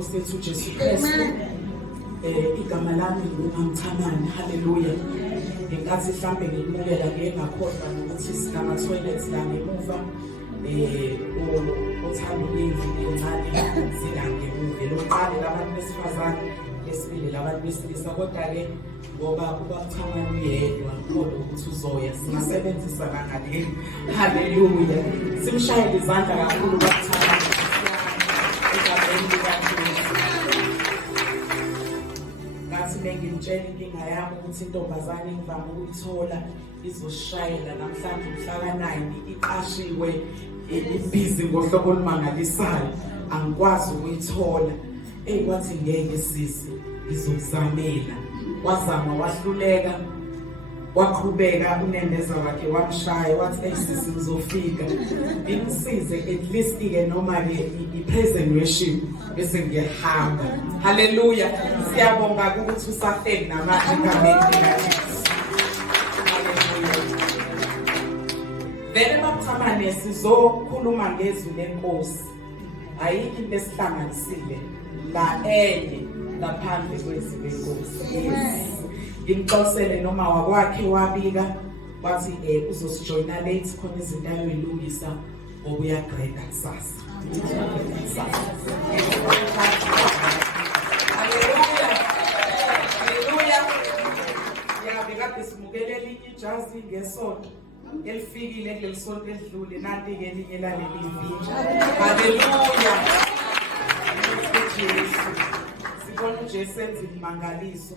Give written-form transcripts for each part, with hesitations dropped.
Nkosi yethu Jesu Kristu. Igama lami nguNtshongweni. Hallelujah. Ngenkathi mhlambe ngimukela ngengakhohlwa ukuthi sinama toilets la ngemuva. Uthando lwevidiyo ncane sinangemuva. Lokuqala labantu besifazane, lesibili labantu besilisa, kodwa-ke ngoba uNtshongweni uyedwa ngikholwa ukuthi uzoya singasebenzisa kangale. Hallelujah. Simshayele izandla kakhulu uNtshongweni. Ngathi bengimtshela inkinga yami ukuthi intombazane ngivame ukuyithola izosishayela namhlanje mhla ka-9 iqashiwe ibhizi ngohlobo olumangalisayo, angikwazi ukuyithola. Kwathi ngeke sisi ngizokuzamela. Wazama wahluleka, waqhubeka unembeza wakhe wamshaya, wathi sisi ngizofika ngimsize at least-ke noma-ke i-praise and worship bese ngiyahamba. Hallelujah. Siyabonga ukuthi usafeni namanje egameni likaJesu. Then Baptamane sizokhuluma ngezwi lenkosi. Ayikho into esihlanganisile la enye ngaphandle kwezwi lenkosi. Ngimxosele noma wakwakhe wabika wathi uzosijoyina late khona izinto ayoyilungisa ngoba uyagreda kusasa. Hallelujah. Bekade simukele elinye ijazi ngesonto elifikile kuleli sonto elidlule, nanti-ke elinye laleli vinja. Hallelujah. Sibona uJesu enza imangaliso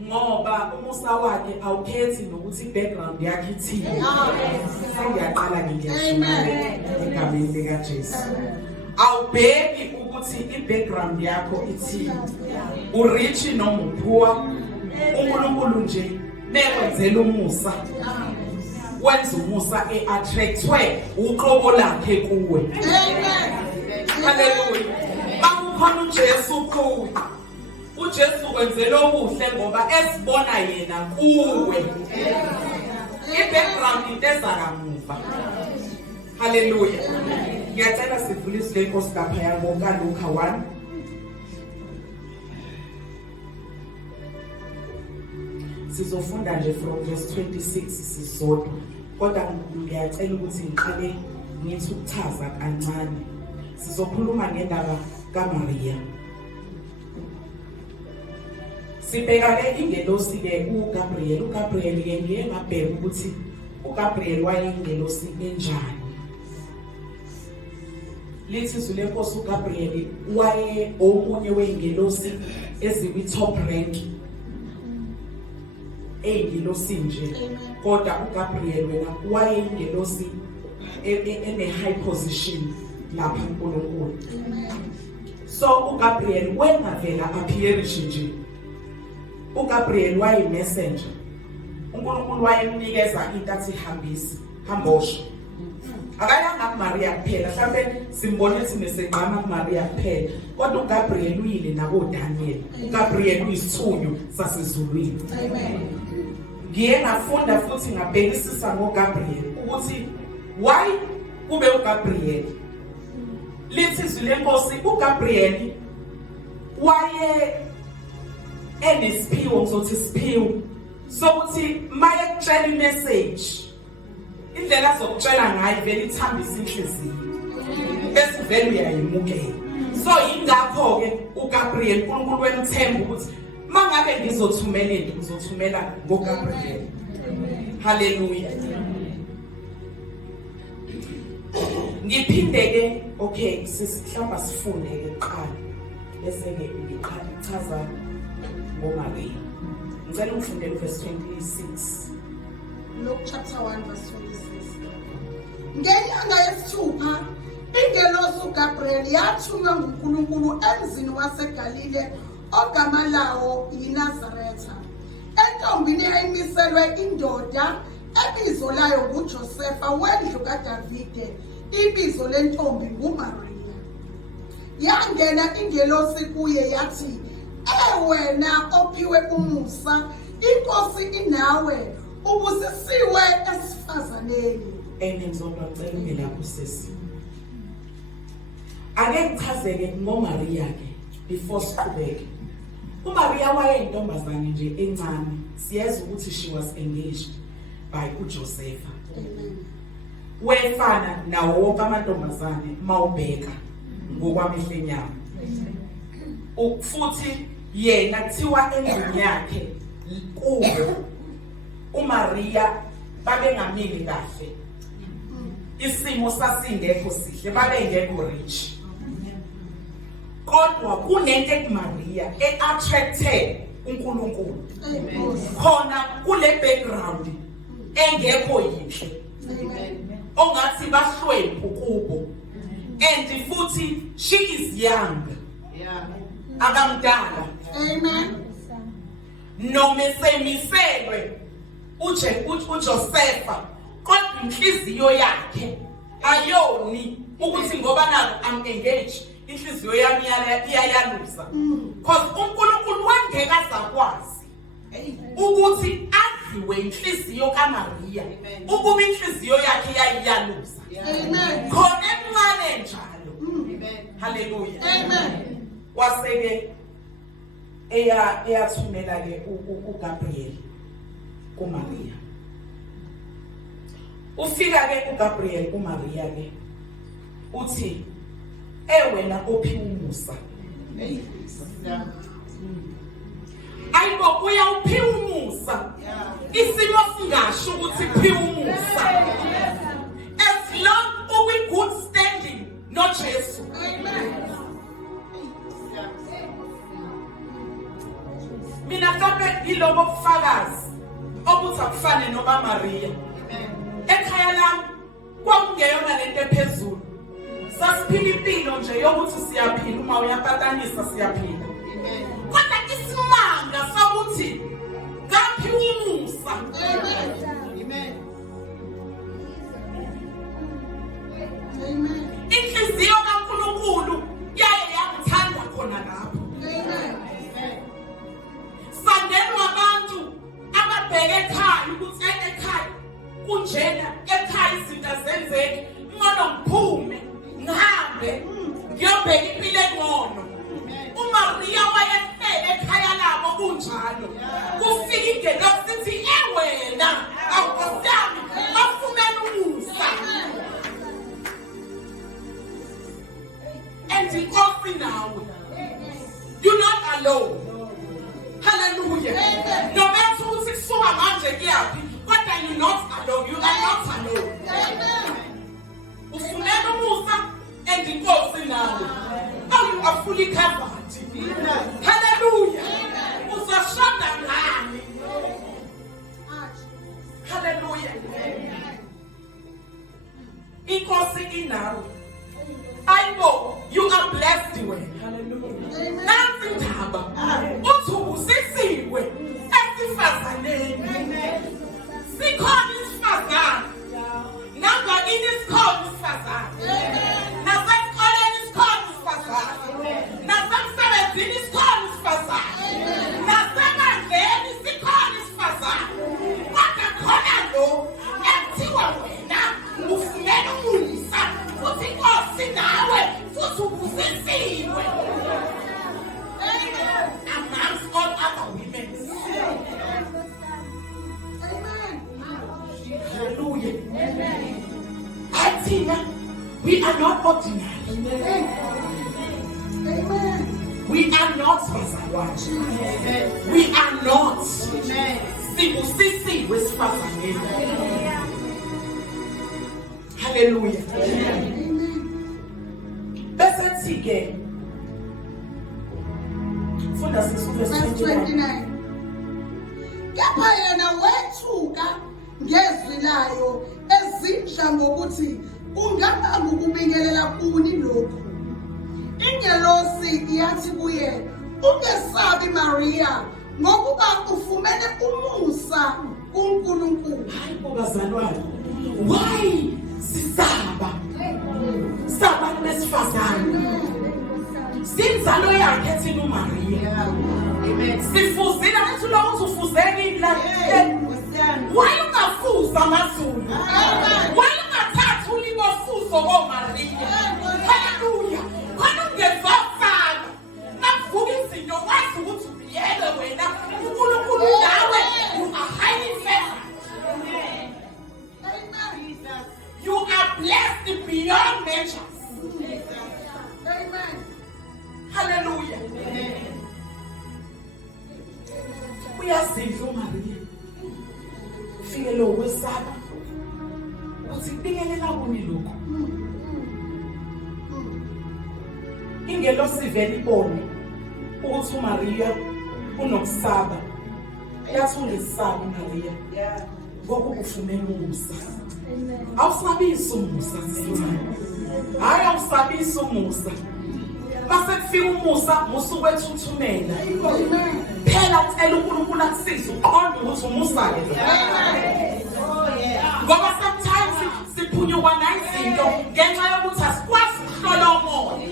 ngoba umusa wakhe awukhethi nokuthi i-background yakhe ithini. Sengiyaqala ngiyashimela egameni likaJesu. Awubheki ukuthi i-background yakho ithini, urichi noma uphuwa. uNkulunkulu nje mekwenzela umusa, wenza umusa attractwe uqobo lakhe kuwe. Hallelujah. Bakukhona uJesu kuwe, uJesu kwenzela okuhle ngoba esibona yena kuwe. I-background into ezakamuva. Hallelujah. Ngiyacela sivulise le nkosi lapha yabonga Luka 1. Sizofunda nje from verse 26 sisodwa. Kodwa ngiyacela ukuthi ngiqale ngithi ukuchaza kancane. Sizokhuluma ngendaba kaMaria. Sibheka-ke ingelosi ke uGabriel. uGabriel ke ngiye ngabheka ukuthi uGabriel wayeyingelosi enjani. Lithi izwi lenkosi uGabriel waye omunye weyingelosi ezikwi-top rank eyingelosi nje. Kodwa uGabriel wena wayeyingelosi ene-high position lapha kuNkulunkulu. So uGabriel wengavela appearishe nje. uGabriel wayi-messenger. uNkulunkulu wayemnikeza into athi hambisi, hambosha. Akayanga kuMaria kuphela, mhlawumbe simbone ukuthi nesegqama kuMaria kuphela, kodwa uGabriel uyile nakoDaniel. uGabriel uyisithunywa sasezulwini. Ngiye ngafunda futhi ngabhekisisa ngoGabriel ukuthi why kube uGabriel. Lithi izwi lenkosi uGabriel waye enesiphiwo, ngizothi siphiwo sokuthi maye kutshela imessage, indlela azokutshela ngayo vele ithambisa inhliziyo bese vele uyayimukela. So yingakho-ke uGabriel uNkulunkulu wemthemba ukuthi mangabe ngizothumela into ngizothumela ngoGabriel. Hallelujah. Ngiphinde-ke okay sisihlamba sifunde-ke kuqala bese-ke ngichaza ngoMaria. Ngicela ungifundele verse 26. Luke chapter 1 verse 26. Ngenyanga yesithupha ingelosi uGabriel yathunywa nguNkulunkulu emzini waseGalile ogama lawo yiNazaretha, entombini eyayimiselwe indoda ebizo layo nguJosefa wendlu kaDavide, ibizo lentombi nguMaria. Yangena ingelosi kuye yathi, wena ophiwe umusa, inkosi inawe, ubusisiwe esifazaneni. Ngizocela lapho sesi. ake ngichazeke ngoMaria ke before siqhubeke. uMaria wayeyintombazane nje encane. Siyazi ukuthi she was engaged by uJoseph. Wefana nawo wonke amantombazane mawubheka ngokwamehlo enyama. Futhi yena kuthiwa endlini yakhe kubo uMaria babengamili kahle. Isimo sasingekho sihle, babengekho rich. Kodwa kunento kuMaria eattracted uNkulunkulu. Khona kule background engekho yinhle. Ongathi bahlwempu kubo. And futhi she is young. Akamdala. Amen. Noma esemiselwe uJosepha kodwa inhliziyo yakhe ayoni ukuthi ngoba nalo I'm engaged inhliziyo yami iyayaluza because uNkulunkulu wangeka zakwazi ukuthi aziwe inhliziyo kaMaria ukuba inhliziyo yakhe yayiyaluza. Amen. Khona emncane njalo. Amen. Hallelujah. Amen. Waseke eyathumela ke uGabriel kuMaria. Ufika ke uGabriel kuMaria ke uthi wena ophiwe umusa. Ayibo uyawuphiwa umusa. Isimo singasho ukuthi uphiwe umusa. As long as we good standing no Jesu. Amen. Mina kabe ilobo bufakazi obuthi akufane noba Maria. Ekhaya lami kwakungeyona lento ephezulu. Sasiphila impilo nje yokuthi siyaphila uma uyapatanisa siyaphila. Kodwa isimanga sokuthi ngaphiwa umusa. Amen. Amen. Inhliziyo kaNkulunkulu yaye yakuthanda khona lapho. Amen. Sandelwa abantu ababheke ekhaya ukuthi ekhaya kunjena ekhaya izinto zenzeke ngono ngiphume ngihambe ngiyobheka impilo engcono. uMaria wayehlele ekhaya labo kunjalo. Kufika ingelo sithi wena awusami bafumene umusa. And inkosi nawe. You're not alone. Hallelujah. Amen. No matter who's kusuka manje kuyaphi, kodwa you're not alone. You are not alone. Amen. Ufumene umusa and inkosi nawe. Oh, you are fully covered. Amen. Hallelujah. Amen. Uzashada ngani? Hallelujah. Amen. Inkosi inawe. I know you are blessed when. Hallelujah. Nansi indaba. Uthi ubusisiwe esifazaneni. Sikhona isifazane. Nanga ini sikhona isifazane. Nasesikoleni sikhona isifazane. Nasemsebenzini sikhona isifazane. Nasemandleni sikhona isifazane. Kodwa khona lo ekuthiwa wena ufumene umusa futhi inkosi nawe futhi ubusisiwe. Amongst all other women. Amen. Hallelujah. Amen. Athina, we are not ordinary. Amen. We are not bazalwane. We are not. Sibusisiwe sifazaneni. Hallelujah. Amen. Bese sike Verse 29. Kepha yena wethuka ngezwi layo ezidla ngokuthi ungaba ngokubingelela kuni lokhu. Ingelosi yathi kuye, ungesabi Maria, ngokuba ufumene umusa kuNkulunkulu. Hayi bazalwane. Why sisaba? Saba besifazane. Sinzalo yakhe thina uMaria. Amen. Sifuzile ukuthi lo uzufuzeki la. Why ungafuza amaZulu? Why ungathatha ulibofuzo koMaria? Hallelujah. uyazindla uMaria. Ufike lo wesaba. Uthi kubingelela kuni lokho. Ingelosi vele ibone ukuthi uMaria unokusaba. Yathi ungesabi uMaria. Ngoba ufumene umusa. Awusabisi umusa sisincane. Hayi awusabisi umusa. Base kufika umusa musukwethuthumela. Phela ucela uNkulunkulu akusize uqonde ukuthi umusa ke. Ngoba sometimes siphunyukwa nayizinto ngenxa yokuthi asikwazi ukuhlola umoya.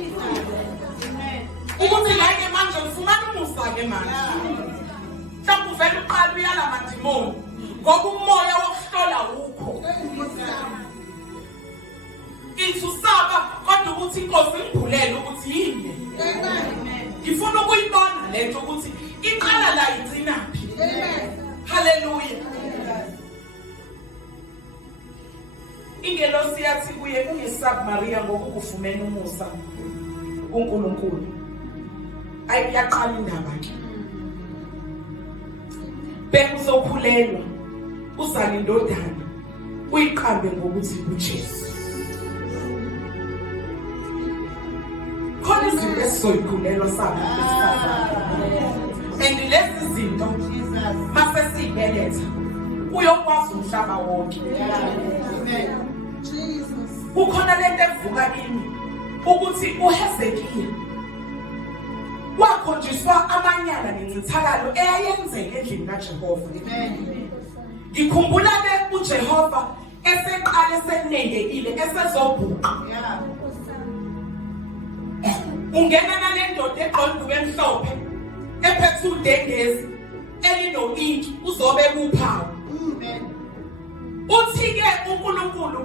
Ukuthi ngeke manje ufumana umusa ke manje. Mhlawumbe uvela uqala uyala madimoni ngoba umoya wokuhlola ukho. Isusaba kodwa ukuthi inkosi ngibhulele ukuthi yini. Ngifuna ukuyibona lento ukuthi iqala la igcinaphi. Hallelujah. Ingelosi yathi kuye ungesabi Maria ngoba ufumene umusa uNkulunkulu. Ayiyaqala indaba ke. Beka uzokhulelwa uzale indodana uyiqambe ngokuthi uJesu. Khona izinto esizoyikhulelwa sabantu besifazane. And lezi zinto mase siyibeletha uyokwazi umhlaba wonke. Kukhona lento evuka kimi ukuthi uHezekiya wakhonjiswa amanyala nencithakalo eyayenzeka endlini kaJehova. Ngikhumbula ke uJehova eseqala esenengekile esezobhuqa. Ungena nale ndoda eqonduke emhlophe ephethe udengezi elinoinki uzobe kuphawu. Uthi ke uNkulunkulu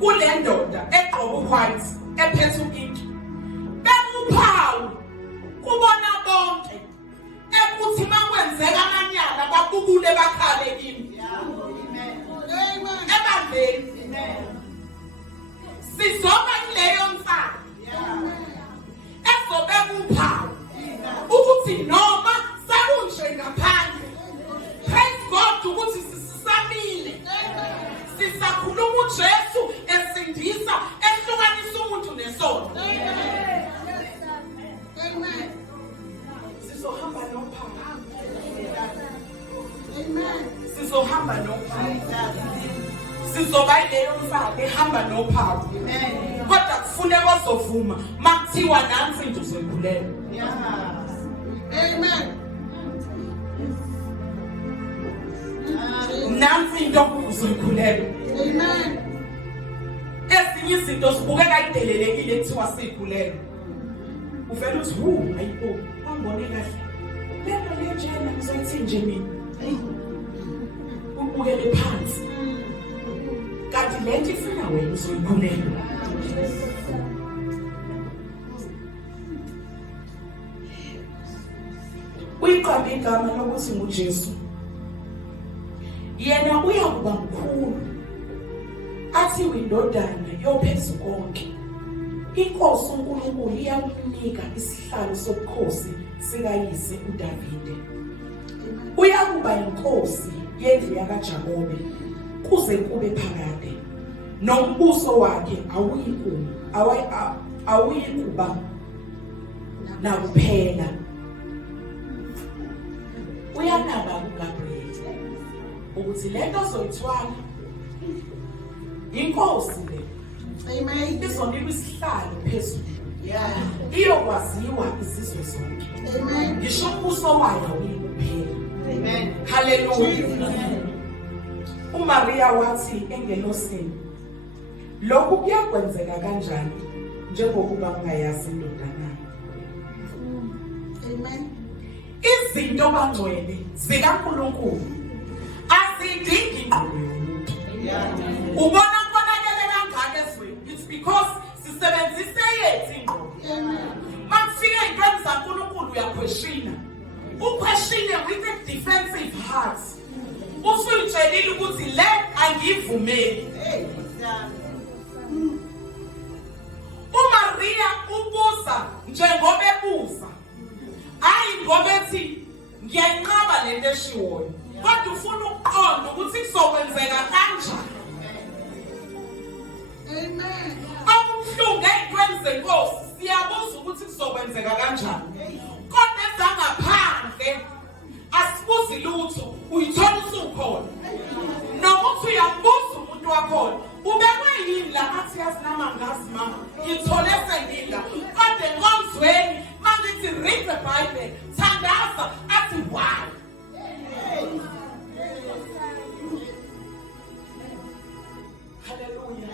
kule ndoda egqoke white ephethe uinki bekuphawu kubona bonke ekuthi makwenzeka amanyala babukule bakhale kimi. Ebandleni sizoba ileyo mfana ezobe kuphawu ukuthi noma sakunje ngaphandle, praise God ukuthi sisisamile, sisakhuluma uJesu esindisa ehlukanisa umuntu nesono. Amen. Sizohamba nophawu. Amen. Sizohamba nophawu. Sizoba ileyo mfana ehamba nophawu. Amen. Kodwa kufuneka ozovuma makuthiwa nansi into uzoyikhulelwa. Amen. Nansi into uzoyikhulelwa. Amen. Ezinye izinto sibukeka idelelekile kuthiwa sikhulelwa. Uvela uthi ayibo angibone kahle. Lento lejena ngizoyithi nje mina. Ubukele phansi. Kanti lento ifuna wena uzoyikhulelwa. Uyiqambe igama lokuthi nguJesu. Yena uyakuba mkhulu. Athi indodana yophezu konke. Inkosi uNkulunkulu iyamnika isihlalo sobukhosi sikayise uDavide. Uyakuba inkosi yendlu yakaJakobe kuze kube phakade. Nombuso wakhe awuyikuba nakuphela. Uyanaba uGabriel ukuthi lento ozoyithwala inkosi le. Amen. Izonikwa isihlalo phezulu. Iyokwaziwa izizwe zonke. Amen. Ngisho umbuso wayo uyikuphela. Amen. Hallelujah. uMaria wathi engelosini, lokhu kuyakwenzeka kanjani njengokuba ungayazi indodana. Amen. Izinto bangcwele zikaNkulunkulu azidingi ingqondo yomuntu. Ubona konakele kangaka ezweni, it's because sisebenzise yethu ingqondo. Makufika izinto zaNkulunkulu uyakhweshina. Ukhweshine with a defensive heart. Usuyitshelile ukuthi le angivumeli. uMaria ubuza njengoba ebuza, hayi ngoba ethi Ngiyanqaba lento eshiwoyo. Kodwa ufuna ukuqonda ukuthi kuzokwenzeka kanjani. Amen. Akubuhlungu ey'ntweni zenkosi siyabuza ukuthi kuzokwenzeka kanjani. Kodwa ezangaphandle asibuzi lutho uyithola usukhona. Noma uthi uyambuza umuntu wakhona ubekwe yini la athi yasinama ngazi mama ngithole sengila kodwa enkonzweni mangithi read the Bible thandaza athi wow. Hallelujah.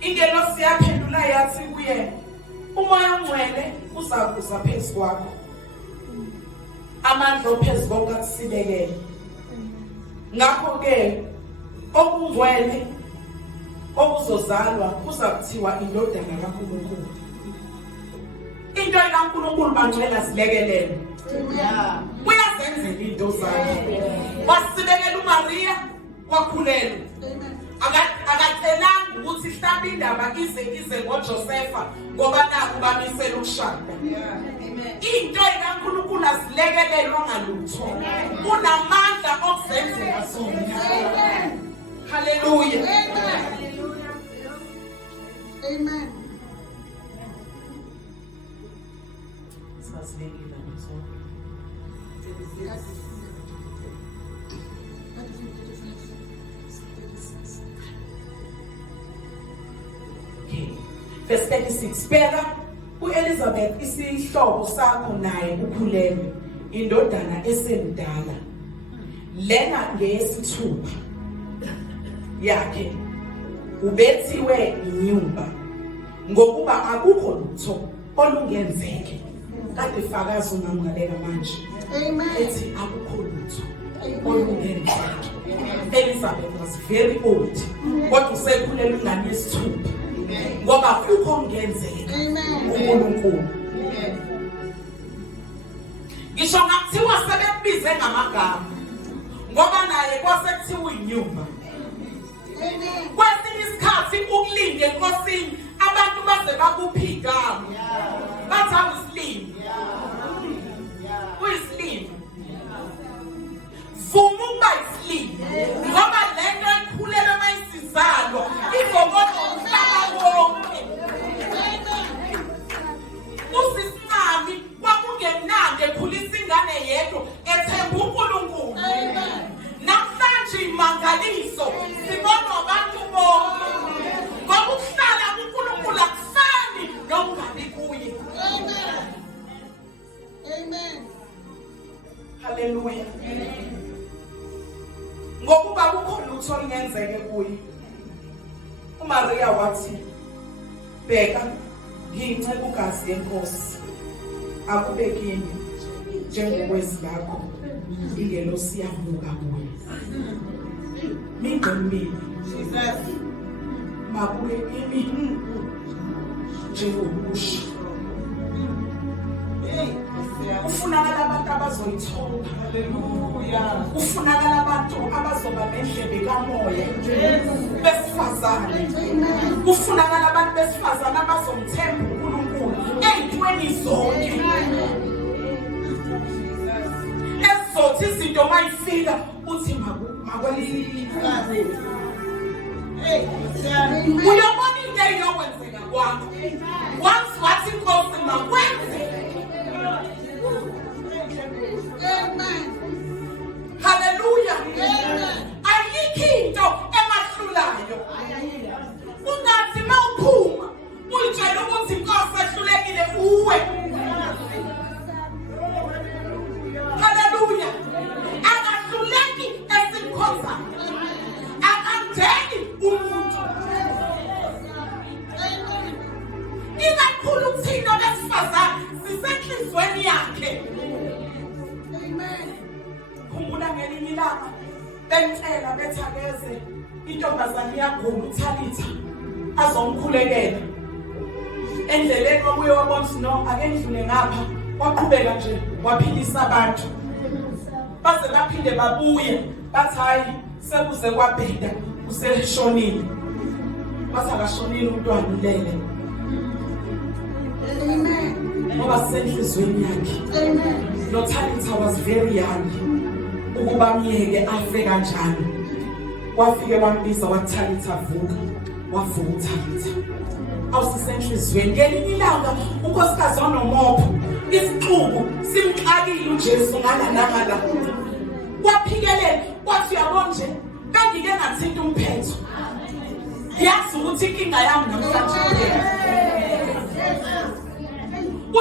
Ingelosi yaphendula yathi kuye umoya ongcwele uzakuza phezu kwakho. Amandla phezu konke akusibekele. Ngakho ke okungcwele okuzozalwa kuza kuthiwa indodana kaNkulunkulu. Into kaNkulunkulu bangcwele silekelele. Uyazenzela into zakhe. Wasibekela uMaria wakhulelwa. Akacelanga ukuthi mhlawumbe indaba ize ngoJosefa ngoba naku bamisela ukushada. Into kaNkulunkulu asilekelelwa ngalutho. Unamandla okuzenzela sona. Hallelujah. Amen. Okay. Verse 36. Phela uElizabeth isihlobo sakho naye ukhulelwe indodana esemdala. Lena ngeyesithupha yakhe ubethiwe inyumba ngokuba akukho lutho olungenzeke. Kade fakazi ungamgalela manje. Amen. Ethi akukho lutho olungenzeke. Elizabeth was very old. Kodwa usekhulelwe ingane yesithupha. Ngoba akukho okungenzeka. uNkulunkulu. Ngisho ngakuthiwa sebebize ngamagama ngoba naye kwasekuthiwa inyumba. Kwesinye isikhathi ukulinda enkosini abantu baze bakuphi igama bathi awusilimi. Uyisilimi. Vuma ukuba isilimi ngoba lento ikhulelwe mayisizalo ivokodo umhlaba wonke. Usisimami kwakungemnandi ekhulisa ingane yedwa ethemba uNkulunkulu. Namhlanje imangaliso sibona abantu bonke ngoba ukuhlala kuNkulunkulu akufani nokungabi kuye. Amen. Hallelujah. Ngokuba kukho lutho olungenzeke kuye. uMaria wathi bheka ngiyinceba ugazi yenkosi akube kimi njengokwezi lakho ingelosi yamuka kuye. Mingqimini makube kimi njengokusho. Kufunakala abantu abazoyithola. Haleluya. Kufunakala abantu abazoba nendlebe kamoya besifazane. Kufunakala abantu besifazane abazomthemba uNkulunkulu ey'ntweni zonke. Ezothi izinto mayifika uthi makwenzeka. Uyabona into eyokwenzeka kwakho. Once wathi inkosi makwenzeka. Amen. Hallelujah. Amen. Ayikho into emahlulayo. Ungathi mawuphuma uyitshela ukuthi inkosi ehlulekile uwe. Hallelujah. Akahluleki esimkhonzayo. Akangeni umuntu. Ikakhulu thina besifazane sisenhlizweni yakhe. Khumbula ngelinye ilanga bemcela bethakeze intombazane yakhona uThalitha azomkhulekela. Endleleni obuye wabona ukuthi no ake ngidlule ngapha waqhubeka nje waphilisa abantu. Baze baphinde babuye bathi hayi sekuze kwabheda useshonile. Bathi akashonile umntwana ulele. Amen. ngoba sisenhlizweni yakhe. Amen. No Talitha was very young. Ukuba myeke afe kanjani. Wafike wambiza waThalitha vuka. Wavuka uThalitha. Awusisenhlizweni ngelinye ilanga unkosikazi wanomopho isixuku simxakile uJesu ngala. Waphikelela wathi uyabona nje ngangike ngathinta umphetho. Yazi ukuthi inkinga yami namhlanje kuphela.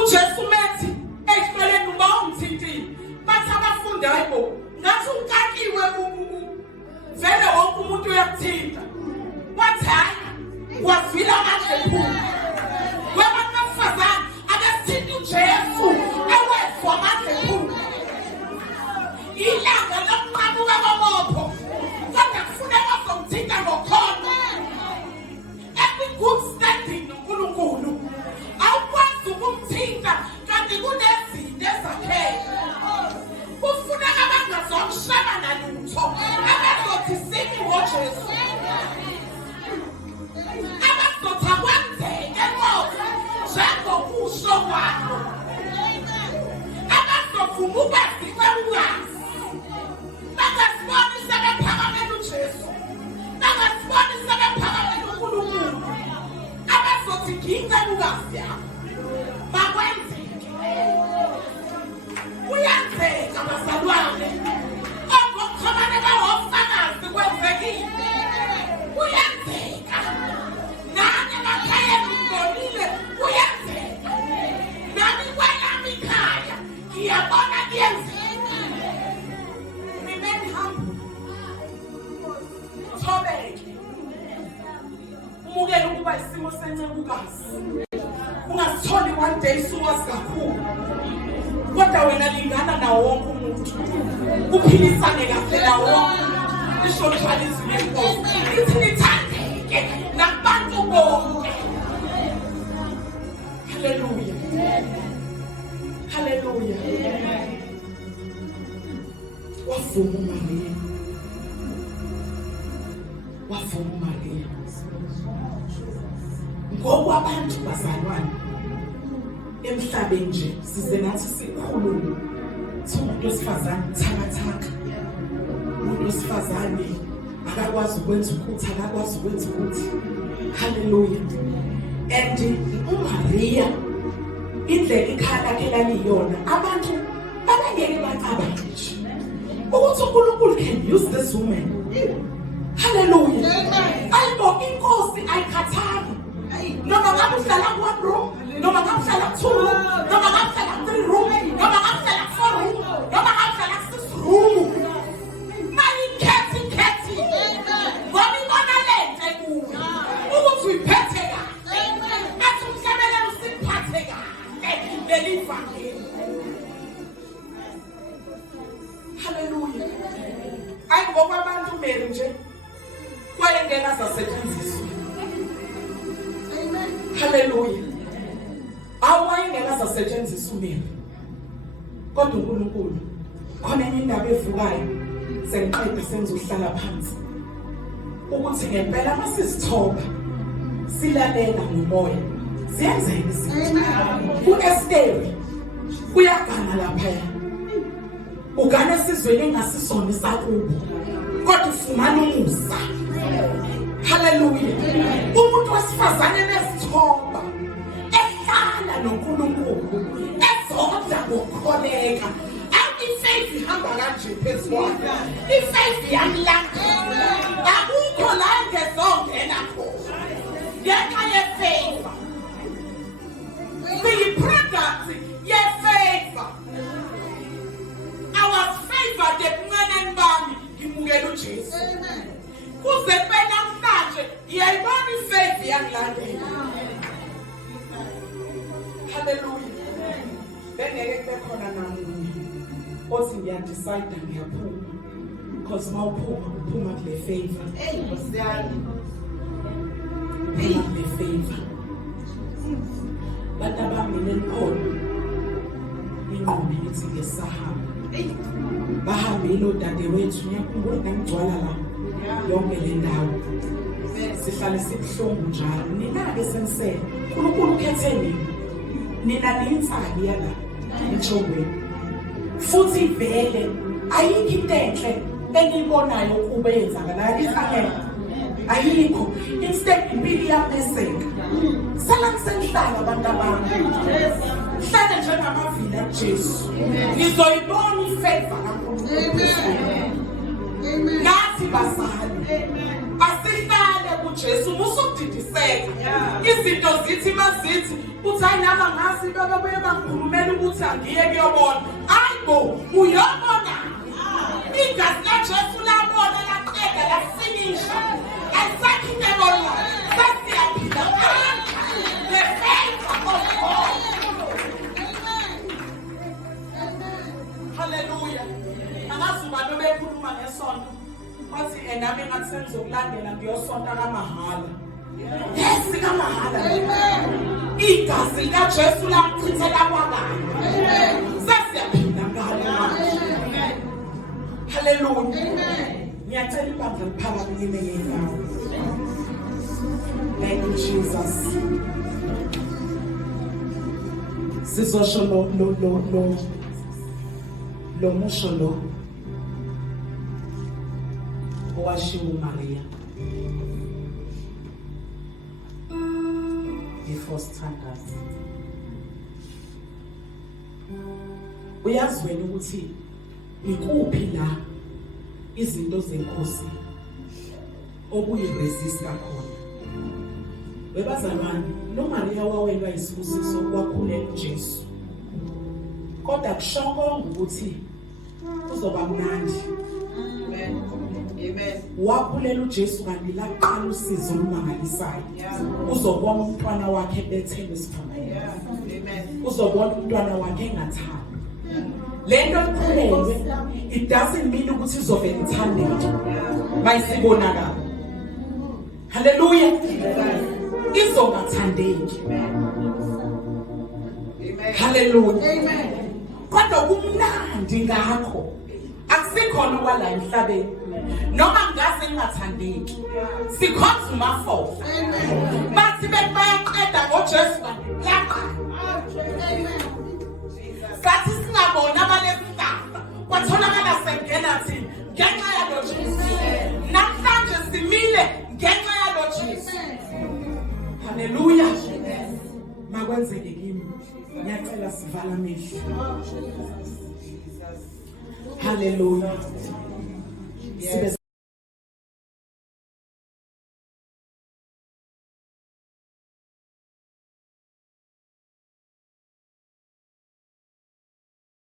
uJesu methi ehleleni uba umthintile. Bathi abafundi hayibo ngathi unkakiwe vele wonke umuntu uyakuthinta. Wathi hayi wavila amaphephuka. Webona abafazana akasithinta uJesu ewefwa amaphephuka. Ilanga lokuqhamuka kwamopho kodwa kufuneka uzomthinta ngokhona. Every good standing noNkulunkulu awukwazi ukumthinta kanti kunezinto ezakhele. Kufuneka bangazomshabana lutho abazothi simi ngoJesu. Abazothi akwenzeke konke njengokusho kwakho. Abazovuma ukwaziwe ukwazi. Bangasiboni sebephakamela uJesu. Bangasiboni sebephakamela uNkulunkulu. Abazothi ngingcela ukwazi yakho. Bakwenzeke. Kuyenzeka bazalwane. Okukhona bawofakazi kwenzekile. Kuyenzeka. Nani emakhaya ngibonile kuyenzeka. Nami kwelami ikhaya ngiyabona kuyenzeka. Remain humble. Thobeke. Umukele ukuba isimo sencekukazi. Ungasitholi one day suwazi kakhulu. Kodwa wena lingana nawo wonke umuntu. Uphilisane kahle nawo wonke. Isho mhlalizi nenkosi. Ithi nithandeke nakubantu bonke. Hallelujah. Hallelujah. Wavuma uMaria. Wavuma uMaria. Ngokwabantu bazalwane emhlabeni nje size nathi sikhulume umuntu wesifazane thakathaka. Umuntu wesifazane akakwazi ukwenza ukuthi akakwazi ukwenza ukuthi. Hallelujah. And uMaria indlela ikhaya lakhe laliyona abantu abangeke bacabange nje ukuthi uNkulunkulu can use this woman. Hallelujah. Ayibo inkosi ayikhathali. Noma ngabe uhlala ku-1 room, noma ngabe uhlala ku-2 room, noma ngabe uhlala ku-3 room, noma ngabe uhlala ku-4 room, noma ngabe uhlala ku-6 room. Mayikhethi. Ngoba ibona lento kuyo ukuthi uyiphethe kahle. Athi umhlabelelo usiphathe kahle leli vangeli. Hallelujah. Ayi ngoba abantu Mary nje kwayengena zasetshenziswa. Hallelujah. Awayengena zasetshenziswa uMary. Kodwa uNkulunkulu khona enye indaba evukayo sengiqeda sengizohlala phansi. Ukuthi ngempela masizithoba silalela ngomoya. Siyenzeni izinto. Ku-Esther uyagana lapha. Ugana esizweni engasisona isakubo. Kodwa ufumana umusa. Hallelujah. Umuntu wesifazane nesithoba ehlala noNkulunkulu ezodla ngokukholeka. Ifaith ihamba kanje phezulu. Ifaith yamlandela. Akukho la ngezongena khona. Ngenxa yefaith. Siyi-product yefaith. I was favored ebuncaneni bami ngimukela uJesu. Kuze kube namhlanje ngiyayibona ifaith yangilandela. Hallelujah. Bengeke kube khona namunye othi ngiyadecide ngiyaphuma. Because uphuma kule favor. Kule favor. Bantu abamile enkolo inqondo ithi ngesahamba. Bahambile odadewethu ngiyakhumbula ngangigcwala la yonke le ndawo. Sihlale sibuhlungu njalo. Nina-ke senisele uNkulunkulu ukhethe nini? nina niyinsabi yala Ntshongweni. Futhi vele ayikho into enhle engiyibonayo ukuba yenzakala ifanele. Ayikho. Instead impilo iyapeseka. Sala ngisenhlala abantu abami. Hlale njengamavila kuJesu. Ngizoyibona ifavor kaNkulunkulu. Nathi bazali. Asihlale kuJesu musukudidiseka. Izinto zithi mazithi uthi hayi nama ngasi babuye bangikhulumela ukuthi angiye kuyobona. Ayibo uyobona. Igazi laJesu labona laqeda lafinisha. Ayisakho into ebona. Sesiyaphila manje. The favor of God. Hallelujah. Angazuba bekhuluma ngesonto. Wathi nami ngathi sengizokulandela ngiyosonta kamahala. Yes, kamahala. Amen. Igazi likaJesu lamchithela kwabani. Amen. Sesiyaphinda ngalo. Amen. Hallelujah. Amen. Ngiyacela ibandla liphakame lime ngegama. Thank you Jesus. Sizosho lo musho lo owashiwo uMaria before standards. Uyazi wena ukuthi ikuphi la izinto zenkosi okuyiresist kakhona. Webazalwane noMaria wawelwa isibusiso wakhulela uJesu. Kodwa kushoko ukuthi uzoba mnandi. Amen. Amen. Wakhulela uJesu kanti laqala usizo olumangalisayo. Uzobona umntwana wakhe bethemba isiphambano. Amen. Uzobona umntwana wakhe engathanda. Lento ikhulelwe it doesn't mean ukuthi izove inthandeke. Mayisibonakala. Hallelujah. Izongathandeki. Amen. Hallelujah. Amen. Kodwa kumnandi ngakho. Akusikhona kwala emhlabeni. Noma ngaze ngingathandeki. Sikhonza umafofa. Amen. Bathi bayaqeda ngoJesu laqa. Amen. Sathi singabona abalesihlahla. Kwatholakala sengena thina ngenxa yalo Jesu. Namhlanje simile ngenxa yalo Jesu. Hallelujah. Makwenzeke kimi. Ngiyacela sivala amehlo. Hallelujah.